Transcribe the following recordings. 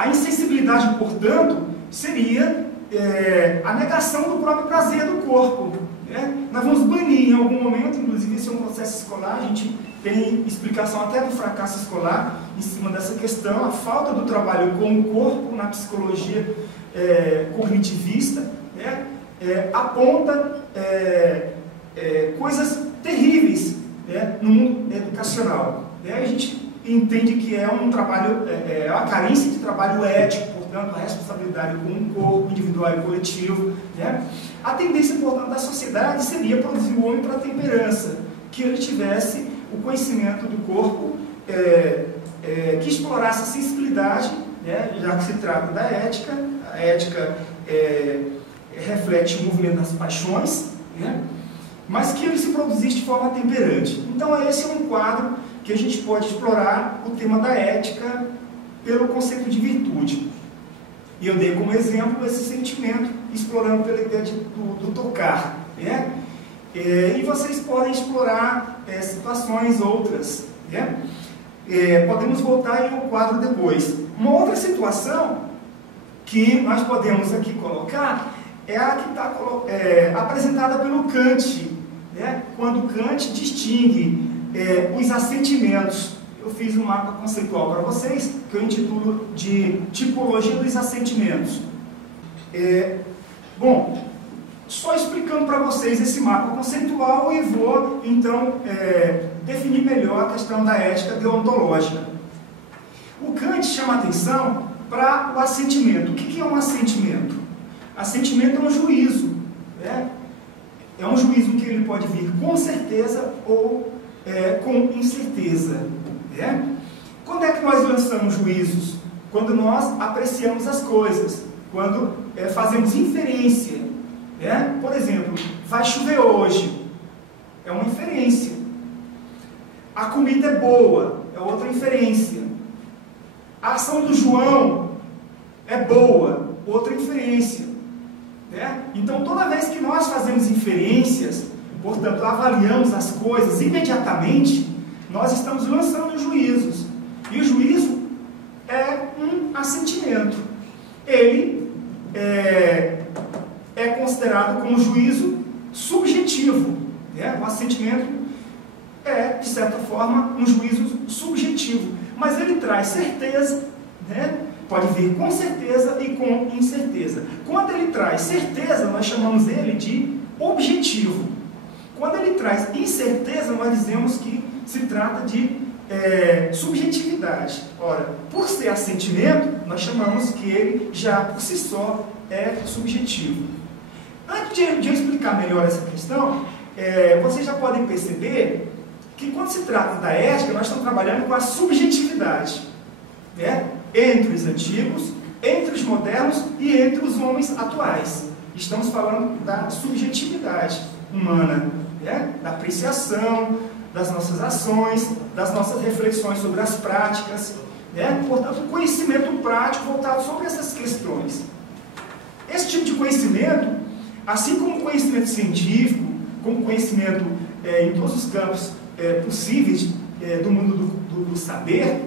A insensibilidade, portanto, seria a negação do próprio prazer do corpo. Nós vamos banir em algum momento, inclusive esse é um processo escolar, a gente tem explicação até do fracasso escolar em cima dessa questão, a falta do trabalho com o corpo na psicologia cognitivista, aponta coisas terríveis no mundo educacional. A gente entende que é um trabalho, a carência de trabalho ético, portanto, a responsabilidade com o corpo individual e coletivo. A tendência, portanto, da sociedade seria produzir o homem para a temperança, que ele tivesse o conhecimento do corpo, que explorasse a sensibilidade, já que se trata da ética. A ética reflete o movimento das paixões, mas que ele se produzisse de forma temperante. Então, esse é um quadro que a gente pode explorar o tema da ética pelo conceito de virtude. E eu dei como exemplo esse sentimento, explorando pela ideia do tocar. E vocês podem explorar situações outras. Podemos voltar em um quadro depois. Uma outra situação que nós podemos aqui colocar é a que está apresentada pelo Kant, quando Kant distingue os assentimentos. Eu fiz um mapa conceitual para vocês, que eu intitulo de Tipologia dos Assentimentos. Bom, só explicando para vocês esse mapa conceitual e vou, então, definir melhor a questão da ética deontológica. O Kant chama a atenção para o assentimento. O que é um assentimento? Assentimento é um juízo. É um juízo que ele pode vir com certeza ou com incerteza. Quando é que nós lançamos juízos? Quando nós apreciamos as coisas, quando fazemos inferência. Por exemplo, vai chover hoje, é uma inferência. A comida é boa, é outra inferência. A ação do João é boa, outra inferência. Então, toda vez que nós fazemos inferências, portanto, avaliamos as coisas imediatamente, nós estamos lançando juízos. E o juízo é um assentimento. Ele é considerado como juízo subjetivo. O assentimento é, de certa forma, um juízo subjetivo. Mas ele traz certeza, pode vir com certeza e com incerteza. Quando ele traz certeza, nós chamamos ele de objetivo. Quando ele traz incerteza, nós dizemos que se trata de subjetividade. Ora, por ser assentimento, nós chamamos que ele já por si só é subjetivo. Antes de eu explicar melhor essa questão, vocês já podem perceber que quando se trata da ética, nós estamos trabalhando com a subjetividade, entre os antigos, entre os modernos e entre os homens atuais. Estamos falando da subjetividade humana, da apreciação das nossas ações, das nossas reflexões sobre as práticas, portanto, conhecimento prático voltado sobre essas questões. Esse tipo de conhecimento, assim como o conhecimento científico, como o conhecimento em todos os campos possíveis do mundo do saber,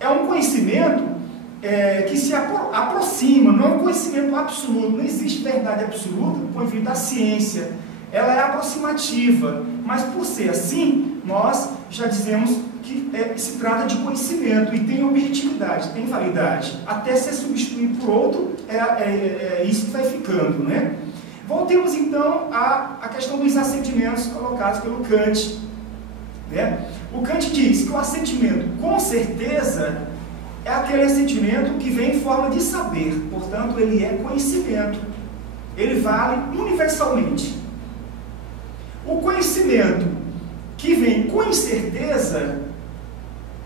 é um conhecimento que se aproxima, não é um conhecimento absoluto, não existe verdade absoluta do ponto de vista da ciência. Ela é aproximativa, mas por ser assim, nós já dizemos que se trata de conhecimento e tem objetividade, tem validade. Até ser substituído por outro, isso que vai ficando, Voltemos então à questão dos assentimentos colocados pelo Kant. O Kant diz que o assentimento, com certeza, é aquele assentimento que vem em forma de saber, portanto, ele é conhecimento. Ele vale universalmente. O conhecimento que vem com incerteza,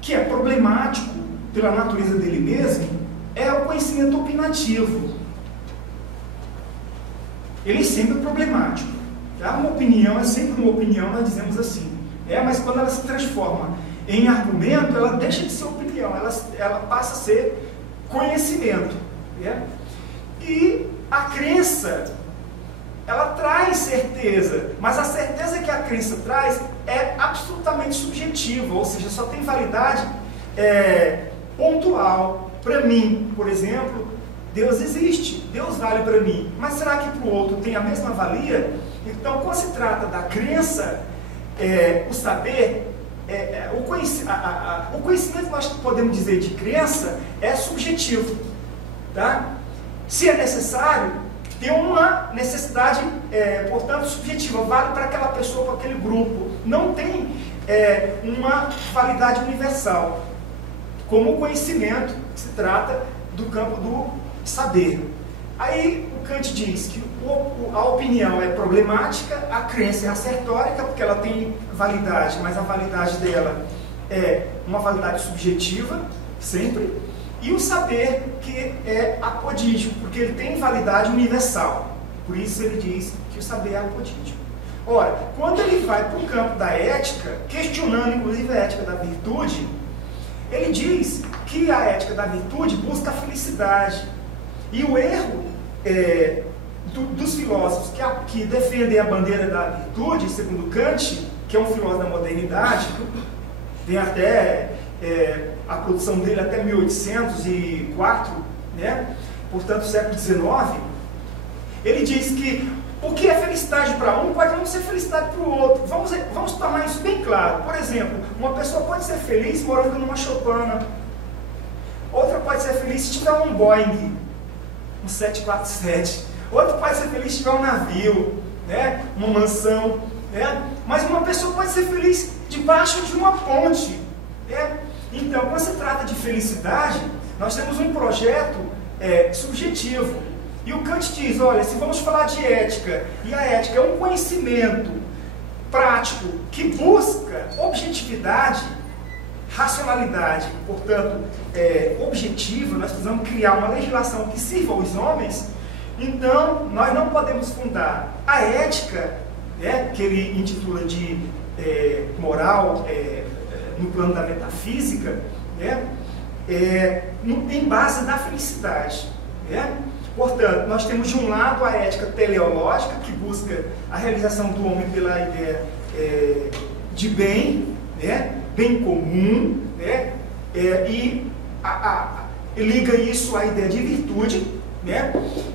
que é problemático pela natureza dele mesmo, é o conhecimento opinativo. Ele é sempre problemático. Uma opinião é sempre uma opinião, nós dizemos assim. Mas quando ela se transforma em argumento, ela deixa de ser opinião, ela passa a ser conhecimento. E a crença, ela traz certeza, mas a certeza que a crença traz é absolutamente subjetiva, ou seja, só tem validade pontual. Para mim, por exemplo, Deus existe, Deus vale para mim, mas será que para o outro tem a mesma valia? Então, quando se trata da crença, o saber, o conhecimento, nós podemos dizer, de crença, é subjetivo, tá? Se é necessário, tem uma necessidade, portanto, subjetiva, vale para aquela pessoa, para aquele grupo, não tem uma validade universal, como o conhecimento, que se trata do campo do saber. Aí o Kant diz que a opinião é problemática, a crença é assertórica, porque ela tem validade, mas a validade dela é uma validade subjetiva, sempre, e o saber, que é apodítico, porque ele tem validade universal. Por isso ele diz que o saber é apodítico. Ora, quando ele vai para o campo da ética, questionando inclusive a ética da virtude, ele diz que a ética da virtude busca a felicidade. E o erro dos filósofos que defendem a bandeira da virtude, segundo Kant, que é um filósofo da modernidade, tem até a produção dele até 1804, né? Portanto, século XIX, ele diz que o que é felicidade para um pode não ser felicidade para o outro. Vamos tornar isso bem claro. Por exemplo, uma pessoa pode ser feliz morando numa choupana, outra pode ser feliz se tiver um Boeing, um 747, outra pode ser feliz se tiver um navio, né? Uma mansão, né? Mas uma pessoa pode ser feliz debaixo de uma ponte, né? Então, quando se trata de felicidade, nós temos um projeto subjetivo. E o Kant diz, olha, se vamos falar de ética, e a ética é um conhecimento prático que busca objetividade, racionalidade, portanto, objetiva, nós precisamos criar uma legislação que sirva aos homens, então nós não podemos fundar a ética, que ele intitula de moral, no plano da metafísica, em base da felicidade. Portanto, nós temos de um lado a ética teleológica, que busca a realização do homem pela ideia de bem, bem comum, e liga isso à ideia de virtude,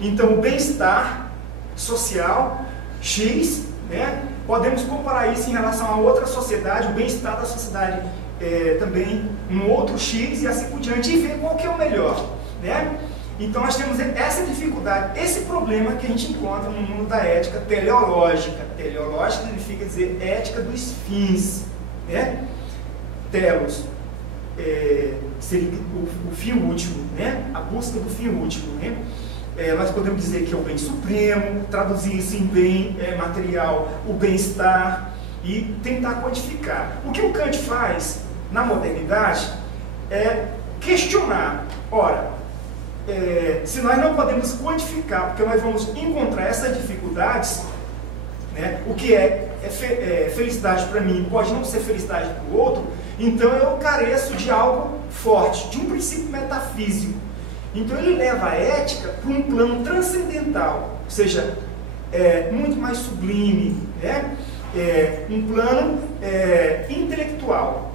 então o bem-estar social, X, podemos comparar isso em relação a outra sociedade, o bem-estar da sociedade também um outro X e assim por diante, e ver qual que é o melhor, Então nós temos essa dificuldade, esse problema que a gente encontra no mundo da ética teleológica. Teleológica significa dizer ética dos fins, Telos, seria o fim último, a busca do fim último, nós podemos dizer que é o bem supremo, traduzir isso em bem material, o bem-estar, e tentar codificar. O que o Kant faz na modernidade é questionar, ora, se nós não podemos quantificar, porque nós vamos encontrar essas dificuldades, o que é felicidade para mim pode não ser felicidade para o outro, então eu careço de algo forte, de um princípio metafísico. Então ele leva a ética para um plano transcendental, ou seja, muito mais sublime, um plano intelectual,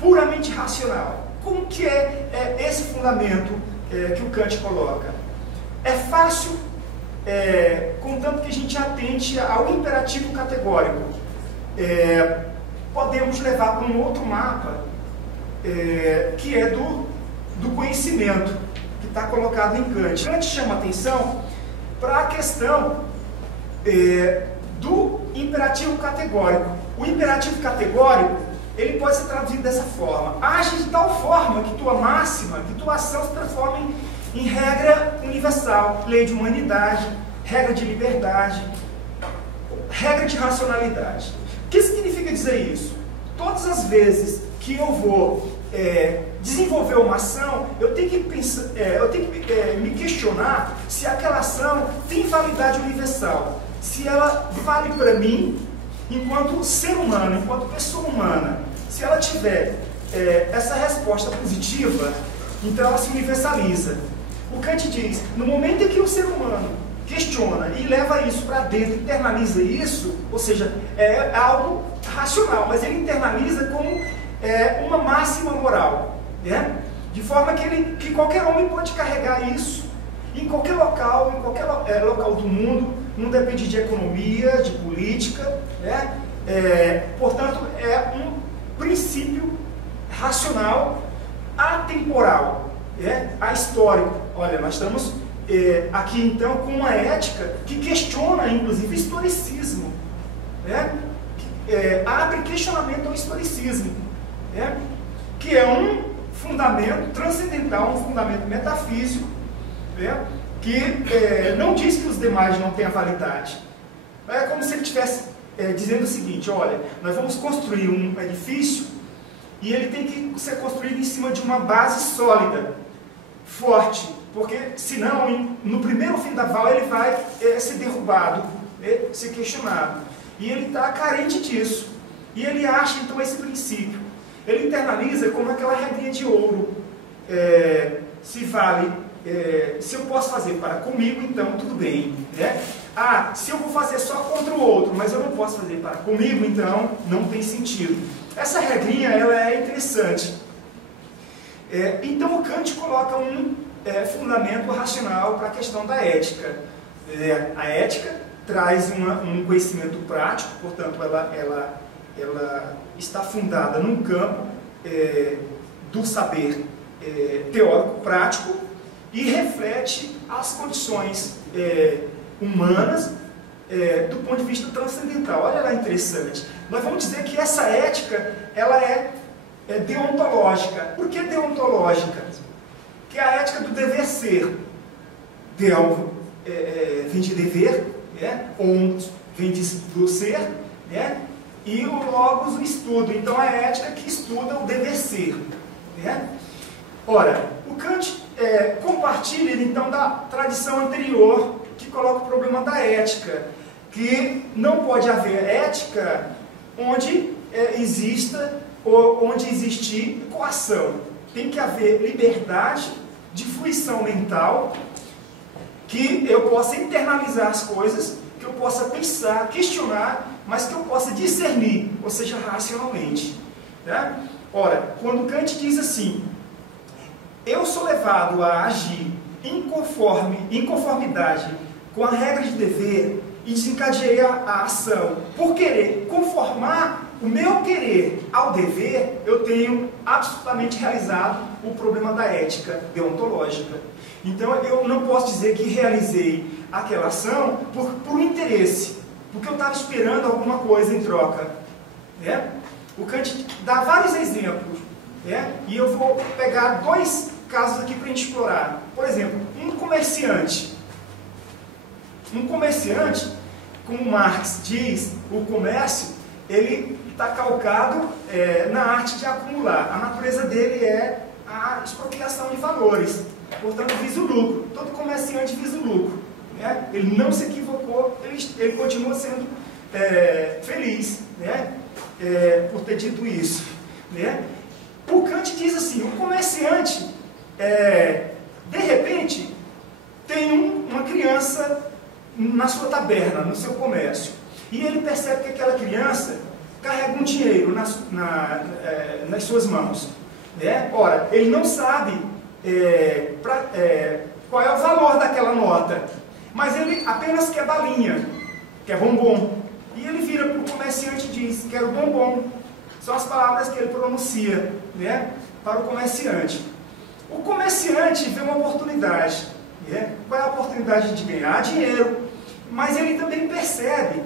puramente racional. Como que é esse fundamento que o Kant coloca? É fácil, contanto que a gente atente ao imperativo categórico. Podemos levar para um outro mapa, que é do conhecimento, que está colocado em Kant. Kant chama atenção para a questão do imperativo categórico. O imperativo categórico, ele pode ser traduzido dessa forma: age de tal forma que tua máxima, que tua ação se transforme em regra universal, lei de humanidade, regra de liberdade, regra de racionalidade. O que significa dizer isso? Todas as vezes que eu vou desenvolver uma ação, eu tenho que pensar, me questionar se aquela ação tem validade universal, se ela vale para mim enquanto ser humano, enquanto pessoa humana. Se ela tiver essa resposta positiva, então ela se universaliza. O Kant diz, no momento em que o ser humano questiona e leva isso para dentro, internaliza isso, ou seja, é algo racional, mas ele internaliza como uma máxima moral, De forma que qualquer homem pode carregar isso em qualquer local, local do mundo, não depende de economia, de política, né? Portanto, é um princípio racional, atemporal, ahistórico. Olha, nós estamos aqui então com uma ética que questiona, inclusive, o historicismo, abre questionamento ao historicismo, que é um fundamento transcendental, um fundamento metafísico, que não diz que os demais não têm a validade. É como se ele estivesse dizendo o seguinte: olha, nós vamos construir um edifício e ele tem que ser construído em cima de uma base sólida, forte, porque senão no primeiro vendaval ele vai ser derrubado, ser questionado. E ele está carente disso. E ele acha então esse princípio. Ele internaliza como aquela regrinha de ouro. Se eu posso fazer para comigo, então tudo bem, se eu vou fazer só contra o outro, mas eu não posso fazer para comigo, então não tem sentido. Essa regrinha, ela é interessante. Então o Kant coloca um fundamento racional para a questão da ética. A ética traz um conhecimento prático, portanto ela está fundada num campo do saber teórico prático e reflete as condições humanas do ponto de vista transcendental. Olha lá, interessante. Nós vamos dizer que essa ética ela é deontológica. Por que deontológica? Que é a ética do dever ser. Vem de dever, ont vem do ser, e o logos, o estudo. Então a ética que estuda o dever ser. Ora, o Kant compartilha então da tradição anterior que coloca o problema da ética, que não pode haver ética onde exista ou onde existir coação. Tem que haver liberdade de fruição mental, que eu possa internalizar as coisas, que eu possa pensar, questionar, mas que eu possa discernir, ou seja, racionalmente. Ora, quando Kant diz assim: eu sou levado a agir em conformidade com a regra de dever e desencadeei a ação por querer conformar o meu querer ao dever, eu tenho absolutamente realizado o problema da ética deontológica. Então eu não posso dizer que realizei aquela ação por interesse, porque eu estava esperando alguma coisa em troca. O Kant dá vários exemplos, e eu vou pegar dois casos aqui para a gente explorar. Por exemplo, um comerciante. Como Marx diz, o comércio, ele está calcado na arte de acumular. A natureza dele é a expropriação de valores. Portanto, visa o lucro. Todo comerciante visa o lucro. Ele não se equivocou, ele continua sendo feliz, por ter dito isso. O Kant diz assim: o comerciante, de repente, tem uma criança na sua taberna, no seu comércio, e ele percebe que aquela criança carrega um dinheiro nas suas mãos. Ora, ele não sabe qual é o valor daquela nota, mas ele apenas quer balinha, quer bombom, e ele vira para o comerciante e diz: quero bombom. São as palavras que ele pronuncia, para o comerciante. O comerciante vê uma oportunidade. Qual é a oportunidade de ganhar dinheiro? Mas ele também percebe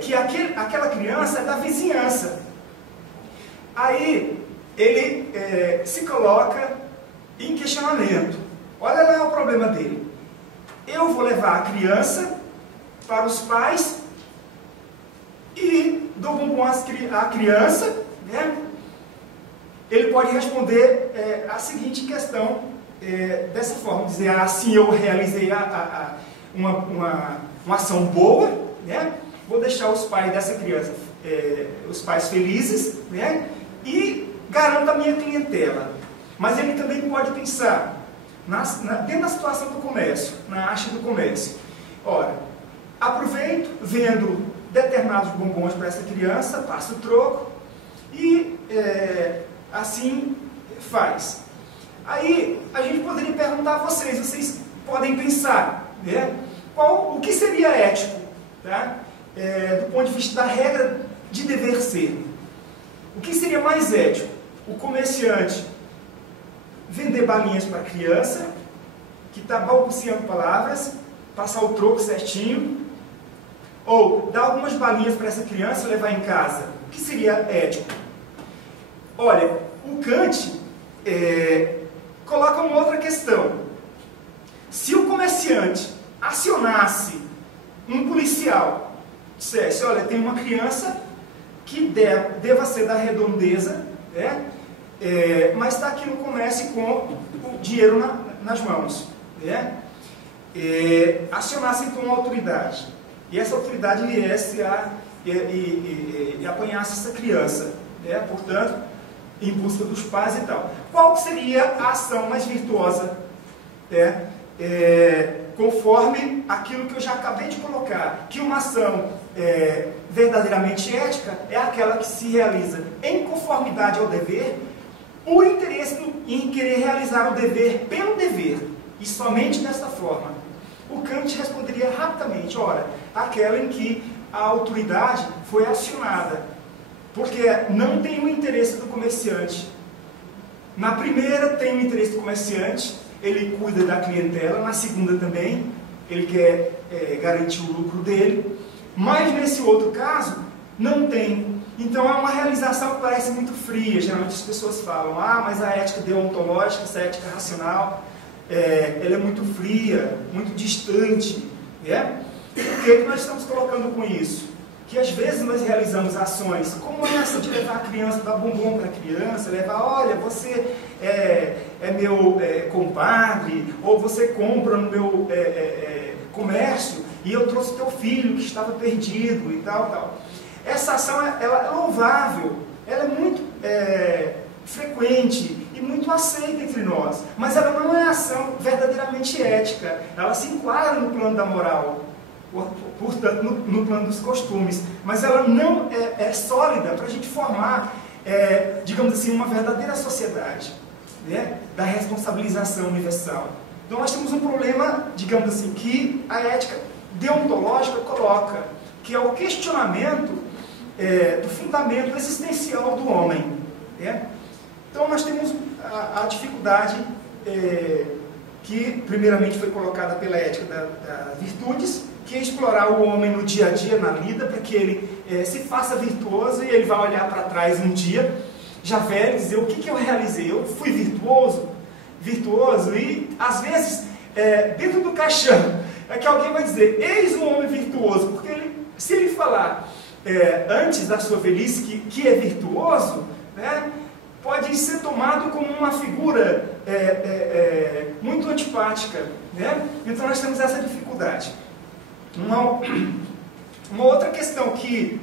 que aquela criança é da vizinhança. Aí ele se coloca em questionamento. Olha lá o problema dele. Eu vou levar a criança para os pais e dou bombom à criança, Ele pode responder a seguinte questão dessa forma: dizer, assim eu realizei uma ação boa, vou deixar os pais dessa criança, os pais felizes, e garanto a minha clientela. Mas ele também pode pensar dentro da situação do comércio, na arte do comércio. Ora, aproveito, vendo determinados bombons para essa criança, passo o troco e assim faz. Aí a gente poderia perguntar a vocês podem pensar, né? O que seria ético, tá? Do ponto de vista da regra de dever ser? O que seria mais ético? O comerciante vender balinhas para a criança, que está balbuciando palavras, passar o troco certinho, ou dar algumas balinhas para essa criança e levar em casa? O que seria ético? Olha, o Kant coloca uma outra questão. Se o comerciante acionasse um policial, dissesse, olha, tem uma criança que deva ser da redondeza, né? Mas está aqui no comércio com o dinheiro nas mãos, né? Acionasse então a autoridade, e essa autoridade viesse e apanhasse essa criança, né? Portanto, em busca dos pais e tal. Qual seria a ação mais virtuosa, né? Conforme aquilo que eu já acabei de colocar, que uma ação verdadeiramente ética é aquela que se realiza em conformidade ao dever, por interesse em querer realizar o dever pelo dever, e somente desta forma. O Kant responderia rapidamente, ora, aquela em que a autoridade foi acionada, porque não tem o interesse do comerciante. Na primeira tem o interesse do comerciante, ele cuida da clientela, na segunda também, ele quer garantir o lucro dele, mas nesse outro caso, não tem. Então é uma realização que parece muito fria. Geralmente as pessoas falam, mas a ética deontológica, essa ética racional, ela é muito fria, muito distante, né? O que nós estamos colocando com isso? Que às vezes nós realizamos ações como essa de levar a criança, dar bombom para a criança, levar, olha, você é meu compadre, ou você compra no meu comércio e eu trouxe teu filho que estava perdido e tal. Essa ação ela é louvável, ela é muito frequente e muito aceita entre nós, mas ela não é ação verdadeiramente ética, ela se enquadra no plano da moral, portanto no plano dos costumes, mas ela não é sólida para a gente formar, digamos assim, uma verdadeira sociedade, né, da responsabilização universal. Então nós temos um problema, digamos assim, que a ética deontológica coloca, que é o questionamento do fundamento existencial do homem, né? Então nós temos a dificuldade que primeiramente foi colocada pela ética das virtudes, que é explorar o homem no dia a dia, na vida, para que ele se faça virtuoso e ele vai olhar para trás um dia, já velho, e dizer o que eu realizei, eu fui virtuoso, e às vezes, dentro do caixão, é que alguém vai dizer, eis um homem virtuoso, porque se ele falar antes da sua velhice que é virtuoso, né, pode ser tomado como uma figura muito antipática, né? Então nós temos essa dificuldade. Uma outra questão que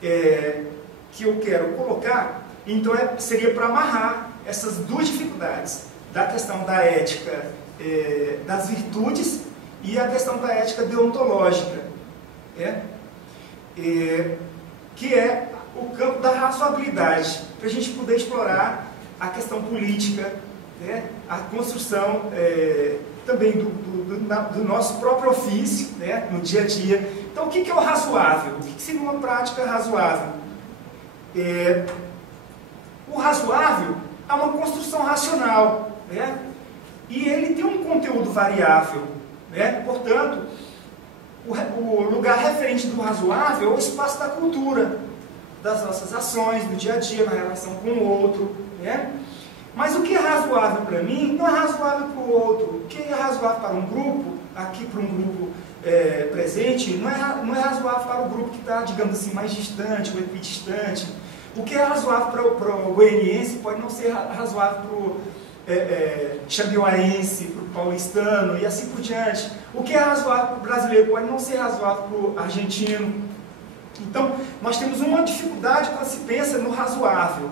eu quero colocar, então seria para amarrar essas duas dificuldades, da questão da ética das virtudes e a questão da ética deontológica, que é o campo da razoabilidade, para a gente poder explorar a questão política, né, a construção também do nosso próprio ofício, né, no dia a dia. Então, o que é o razoável? O que seria uma prática razoável? O razoável é uma construção racional, né, e ele tem um conteúdo variável, né, portanto, o lugar referente do razoável é o espaço da cultura, das nossas ações, do dia a dia, na relação com o outro, né? Mas o que é razoável para mim, não é razoável para o outro. O que é razoável para um grupo, aqui para um grupo presente, não é razoável para o grupo que está, digamos assim, mais distante ou equidistante. O que é razoável para o goianiense pode não ser razoável para o xambioaense, para o paulistano e assim por diante. O que é razoável para o brasileiro pode não ser razoável para o argentino. Então, nós temos uma dificuldade quando se pensa no razoável.